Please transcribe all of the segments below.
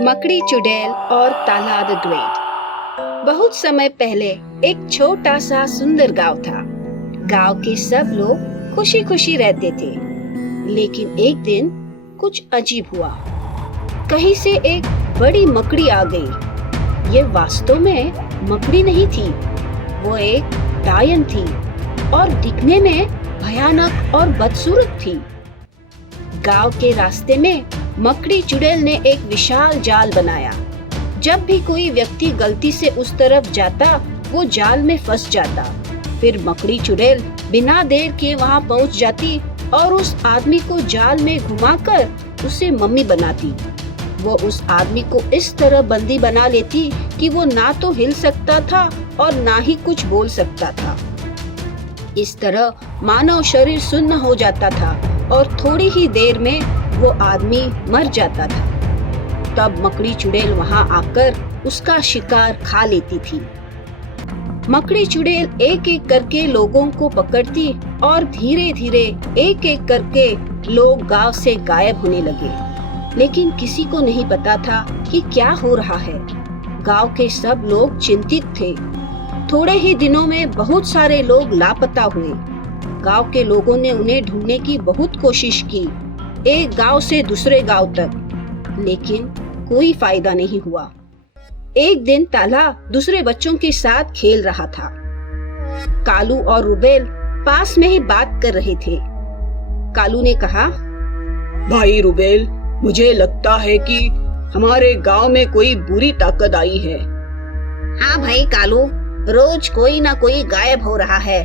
मकड़ी चुड़ैल और ताला द ग्रेट। बहुत समय पहले एक छोटा सा सुंदर गांव था। गांव के सब लोग खुशी खुशी रहते थे। लेकिन एक दिन कुछ अजीब हुआ। कहीं से एक बड़ी मकड़ी आ गई। ये वास्तव में मकड़ी नहीं थी, वो एक डायन थी और दिखने में भयानक और बदसूरत थी। गांव के रास्ते में मकड़ी चुड़ैल ने एक विशाल जाल बनाया। जब भी कोई व्यक्ति गलती से उस तरफ जाता, वो जाल में फंस जाता। फिर मकड़ी चुड़ैल बिना देर के वहां पहुंच जाती और उस आदमी को जाल में घुमाकर उसे मम्मी बनाती। वो उस आदमी को इस तरह बंदी बना लेती कि वो ना तो हिल सकता था और ना ही कुछ बोल सकता था। इस तरह मानव शरीर सुन्न हो जाता था और थोड़ी ही देर में वो आदमी मर जाता था। तब मकड़ी चुड़ैल वहां आकर उसका शिकार खा लेती थी। मकड़ी चुड़ैल एक एक करके लोगों को पकड़ती और धीरे धीरे एक एक करके लोग गांव से गायब होने लगे। लेकिन किसी को नहीं पता था कि क्या हो रहा है। गांव के सब लोग चिंतित थे। थोड़े ही दिनों में बहुत सारे लोग लापता हुए। गांव के लोगों ने उन्हें ढूंढने की बहुत कोशिश की, एक गांव से दूसरे गांव तक, लेकिन कोई फायदा नहीं हुआ। एक दिन ताला दूसरे बच्चों के साथ खेल रहा था। कालू और रुबेल पास में ही बात कर रहे थे। कालू ने कहा, भाई रुबेल, मुझे लगता है कि हमारे गांव में कोई बुरी ताकत आई है। हाँ भाई कालू, रोज कोई ना कोई गायब हो रहा है।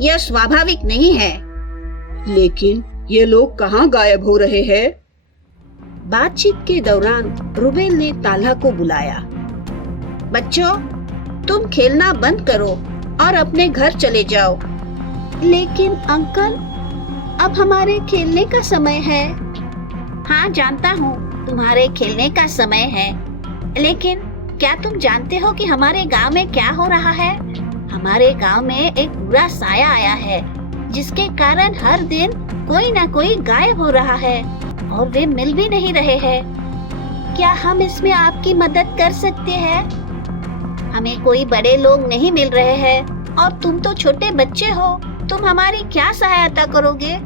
यह स्वाभाविक नहीं है। लेकिन ये लोग कहाँ गायब हो रहे हैं? बातचीत के दौरान रुबेल ने ताला को बुलाया। बच्चों, तुम खेलना बंद करो और अपने घर चले जाओ। लेकिन अंकल, अब हमारे खेलने का समय है। हाँ जानता हूँ, तुम्हारे खेलने का समय है, लेकिन क्या तुम जानते हो कि हमारे गांव में क्या हो रहा है? हमारे गांव में एक बुरा साया आया है, जिसके कारण हर दिन कोई ना कोई गायब हो रहा है और वे मिल भी नहीं रहे हैं। क्या हम इसमें आपकी मदद कर सकते हैं? हमें कोई बड़े लोग नहीं मिल रहे हैं और तुम तो छोटे बच्चे हो, तुम हमारी क्या सहायता करोगे?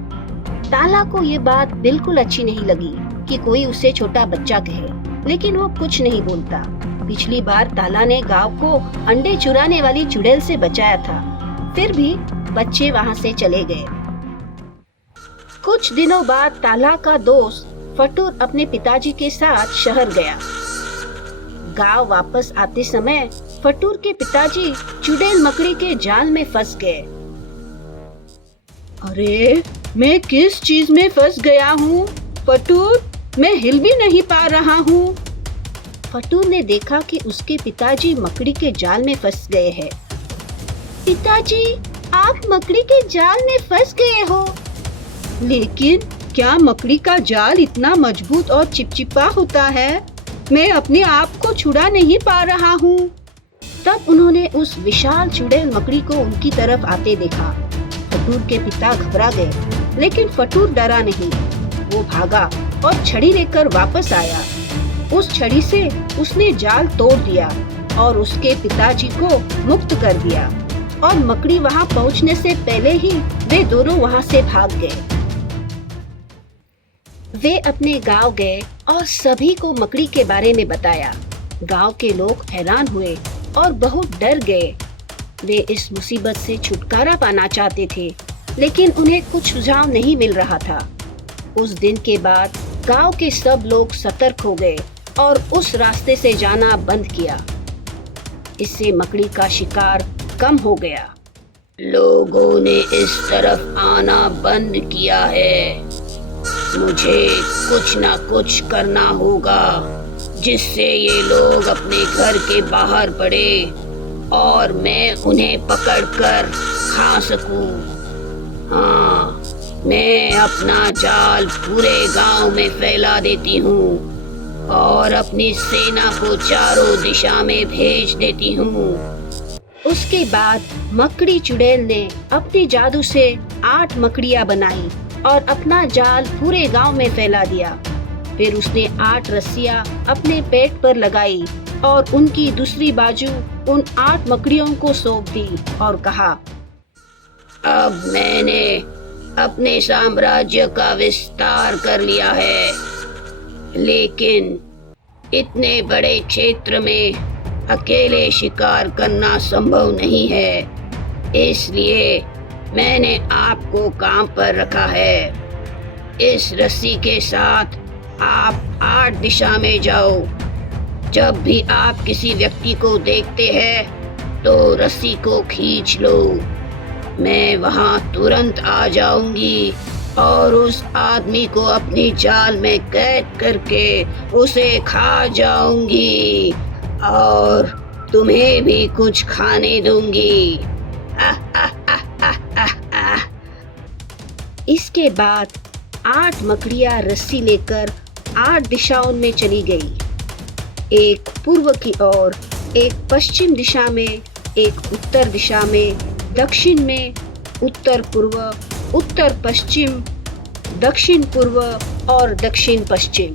ताला को ये बात बिल्कुल अच्छी नहीं लगी कि कोई उसे छोटा बच्चा कहे, लेकिन वो कुछ नहीं बोलता। पिछली बार ताला ने गांव को अंडे चुराने वाली चुड़ैल से बचाया था, फिर भी बच्चे वहां से चले गए। कुछ दिनों बाद ताला का दोस्त फटूर अपने पिताजी के साथ शहर गया। गांव वापस आते समय फटूर के पिताजी चुड़ैल मकड़ी के जाल में फंस गए। अरे, मैं किस चीज में फंस गया हूँ? फटूर, मैं हिल भी नहीं पा रहा हूँ। फटूर ने देखा कि उसके पिताजी मकड़ी के जाल में फंस गए हैं। पिताजी, आप मकड़ी के जाल में फंस गए हो। लेकिन क्या मकड़ी का जाल इतना मजबूत और चिपचिपा होता है? मैं अपने आप को छुड़ा नहीं पा रहा हूँ। तब उन्होंने उस विशाल चुड़ैल मकड़ी को उनकी तरफ आते देखा। फटूर के पिता घबरा गए, लेकिन फटूर डरा नहीं। वो भागा और छड़ी लेकर वापस आया। उस छड़ी से उसने जाल तोड़ दिया और उसके पिताजी को मुक्त कर दिया और मकड़ी वहां पहुंचने से पहले ही वे दोनों वहां से भाग गए। वे अपने गांव गए और सभी को मकड़ी के बारे में बताया। गांव के लोग हैरान हुए और बहुत डर गए। वे इस मुसीबत से छुटकारा पाना चाहते थे, लेकिन उन्हें कुछ सुझाव नहीं मिल रहा था। उस दिन के बाद गांव के सब लोग सतर्क हो गए और उस रास्ते से जाना बंद किया। इससे मकड़ी का शिकार कम हो गया। लोगों ने इस तरफ आना बंद किया है। मुझे कुछ ना कुछ करना होगा जिससे ये लोग अपने घर के बाहर पड़े और मैं उन्हें पकड़कर खा सकूं। हाँ, मैं अपना जाल पूरे गांव में फैला देती हूँ और अपनी सेना को चारों दिशा में भेज देती हूँ। उसके बाद मकड़ी चुड़ैल ने अपने जादू से 8 मकड़ियाँ बनाई और अपना जाल पूरे गांव में फैला दिया। फिर उसने 8 रस्सियां अपने पेट पर लगाई और उनकी दूसरी बाजू उन 8 मकड़ियों को सौंप दी और कहा, अब मैंने अपने साम्राज्य का विस्तार कर लिया है, लेकिन इतने बड़े क्षेत्र में अकेले शिकार करना संभव नहीं है, इसलिए मैंने आपको काम पर रखा है। इस रस्सी के साथ आप 8 दिशा में जाओ। जब भी आप किसी व्यक्ति को देखते हैं तो रस्सी को खींच लो। मैं वहां तुरंत आ जाऊंगी और उस आदमी को अपनी जाल में कैद करके उसे खा जाऊंगी और तुम्हें भी कुछ खाने दूंगी। इसके बाद 8 मकड़ियां रस्सी लेकर 8 दिशाओं में चली गई। एक पूर्व की ओर, एक पश्चिम दिशा में, एक उत्तर दिशा में, दक्षिण में, उत्तर पूर्व, उत्तर पश्चिम, दक्षिण पूर्व और दक्षिण पश्चिम।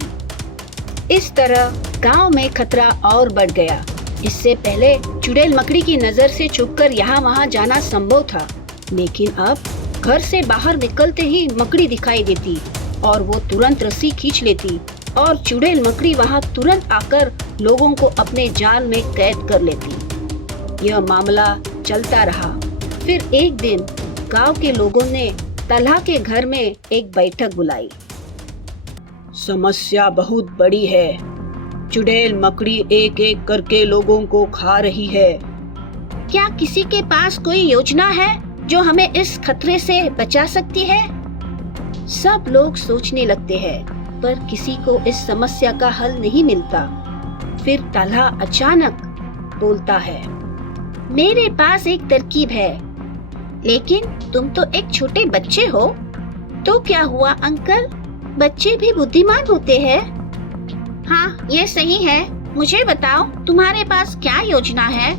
इस तरह गांव में खतरा और बढ़ गया। इससे पहले चुड़ैल मकड़ी की नजर से छुपकर यहाँ वहाँ जाना संभव था, लेकिन अब घर से बाहर निकलते ही मकड़ी दिखाई देती और वो तुरंत रस्सी खींच लेती और चुड़ैल मकड़ी वहाँ तुरंत आकर लोगों को अपने जाल में कैद कर लेती। यह मामला चलता रहा। फिर एक दिन गांव के लोगों ने तल्हा के घर में एक बैठक बुलाई। समस्या बहुत बड़ी है। चुड़ैल मकड़ी एक एक करके लोगों को खा रही है। क्या किसी के पास कोई योजना है जो हमें इस खतरे से बचा सकती है? सब लोग सोचने लगते हैं, पर किसी को इस समस्या का हल नहीं मिलता। फिर तल्हा अचानक बोलता है, मेरे पास एक तरकीब है। लेकिन तुम तो एक छोटे बच्चे हो। तो क्या हुआ अंकल? बच्चे भी बुद्धिमान होते हैं। हाँ, ये सही है। मुझे बताओ, तुम्हारे पास क्या योजना है?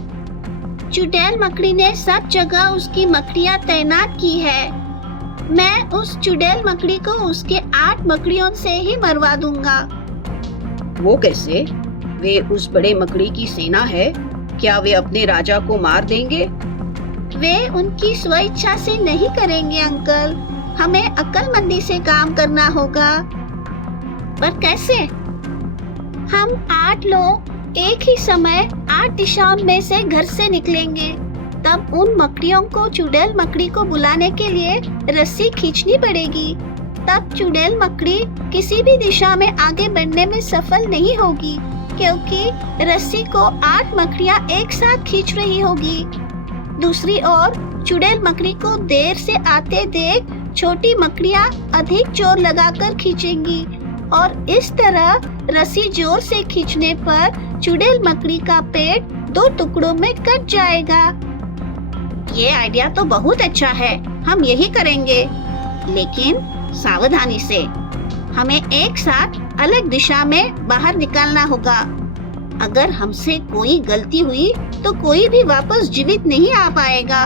चुड़ैल मकड़ी ने सब जगह उसकी मकड़ियाँ तैनात की है। मैं उस चुड़ैल मकड़ी को उसके 8 मकड़ियों से ही मरवा दूंगा। वो कैसे? वे उस बड़े मकड़ी की सेना है। क्या वे अपने राजा को मार देंगे? वे उनकी स्वेच्छा से नहीं करेंगे अंकल। हमें अक्लमंदी से काम करना होगा। पर कैसे? हम 8 लोग एक ही समय 8 दिशाओं में से घर से निकलेंगे। तब उन मकड़ियों को चुड़ैल मकड़ी को बुलाने के लिए रस्सी खींचनी पड़ेगी। तब चुड़ैल मकड़ी किसी भी दिशा में आगे बढ़ने में सफल नहीं होगी, क्योंकि रस्सी को 8 मकड़ियाँ एक साथ खींच रही होगी। दूसरी ओर चुड़ैल मकड़ी को देर से आते देख छोटी मकड़ियाँ अधिक जोर लगाकर खींचेंगी और इस तरह रस्सी जोर से खींचने पर चुड़ैल मकड़ी का पेट 2 टुकड़ों में कट जाएगा। ये आइडिया तो बहुत अच्छा है। हम यही करेंगे, लेकिन सावधानी से। हमें एक साथ अलग दिशा में बाहर निकालना होगा। अगर हमसे कोई गलती हुई तो कोई भी वापस जीवित नहीं आ पाएगा।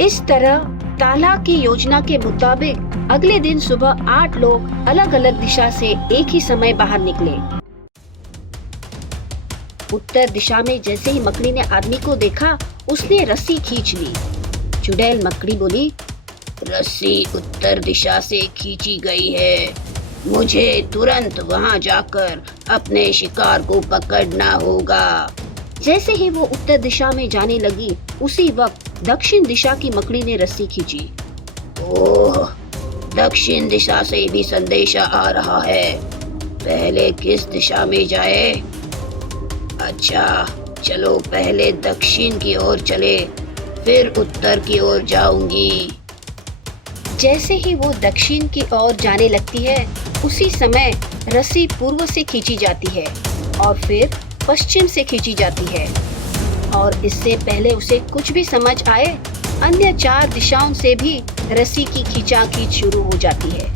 इस तरह तल्हा की योजना के मुताबिक अगले दिन सुबह 8 लोग अलग अलग दिशा से एक ही समय बाहर निकले। उत्तर दिशा में जैसे ही मकड़ी ने आदमी को देखा, उसने रस्सी खींच ली। चुड़ैल मकड़ी बोली, रस्सी उत्तर दिशा से खींची गई है। मुझे तुरंत वहां जाकर अपने शिकार को पकड़ना होगा। जैसे ही वो उत्तर दिशा में जाने लगी, उसी वक्त दक्षिण दिशा की मकड़ी ने रस्सी खींची। ओह, दक्षिण दिशा से भी संदेशा आ रहा है। पहले किस दिशा में जाए? अच्छा, चलो पहले दक्षिण की ओर चले, फिर उत्तर की ओर जाऊंगी। जैसे ही वो दक्षिण की ओर जाने लगती है, उसी समय रस्सी पूर्व से खींची जाती है और फिर पश्चिम से खींची जाती है, और इससे पहले उसे कुछ भी समझ आए, अन्य 4 दिशाओं से भी रस्सी की खींचाखींच शुरू हो जाती है।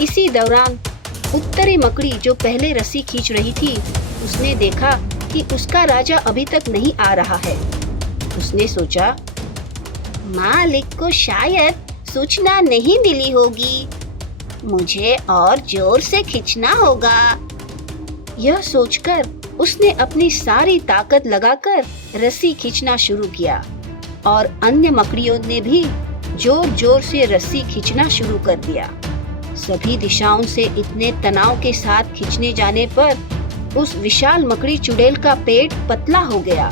इसी दौरान उत्तरी मकड़ी जो पहले रस्सी खींच रही थी, उसने देखा कि उसका राजा अभी तक नहीं आ रहा है। उसने सोचा, मालिक को शायद सूचना नहीं मिली होगी। मुझे और जोर से खींचना होगा। यह सोचकर उसने अपनी सारी ताकत लगाकर रस्सी खींचना शुरू किया और अन्य मकड़ियों ने भी जोर जोर से रस्सी खींचना शुरू कर दिया। सभी दिशाओं से इतने तनाव के साथ खींचने जाने पर उस विशाल मकड़ी चुड़ैल का पेट पतला हो गया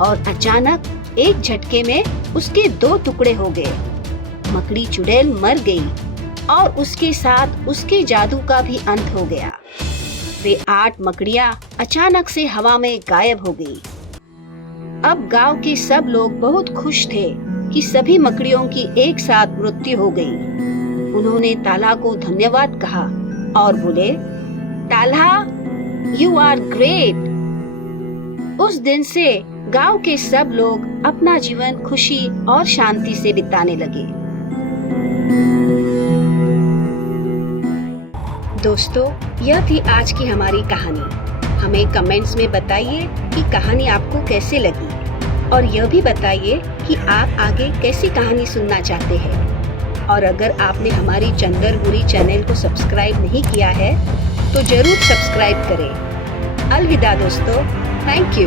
और अचानक एक झटके में उसके 2 टुकड़े हो गए। मकड़ी चुड़ैल मर गई और उसके साथ उसके जादू का भी अंत हो गया। वे 8 मकड़ियां अचानक से हवा में गायब हो गई। अब गांव के सब लोग बहुत खुश थे कि सभी मकड़ियों की एक साथ मृत्यु हो गई। उन्होंने ताला को धन्यवाद कहा और बोले, ताला, यू आर ग्रेट। उस दिन से गांव के सब लोग अपना जीवन खुशी और शांति से बिताने लगे। दोस्तों, यह थी आज की हमारी कहानी। हमें कमेंट्स में बताइए कि कहानी आपको कैसे लगी और यह भी बताइए कि आप आगे कैसी कहानी सुनना चाहते हैं। और अगर आपने हमारी चंदरमुरी चैनल को सब्सक्राइब नहीं किया है तो जरूर सब्सक्राइब करें। अलविदा दोस्तों, थैंक यू।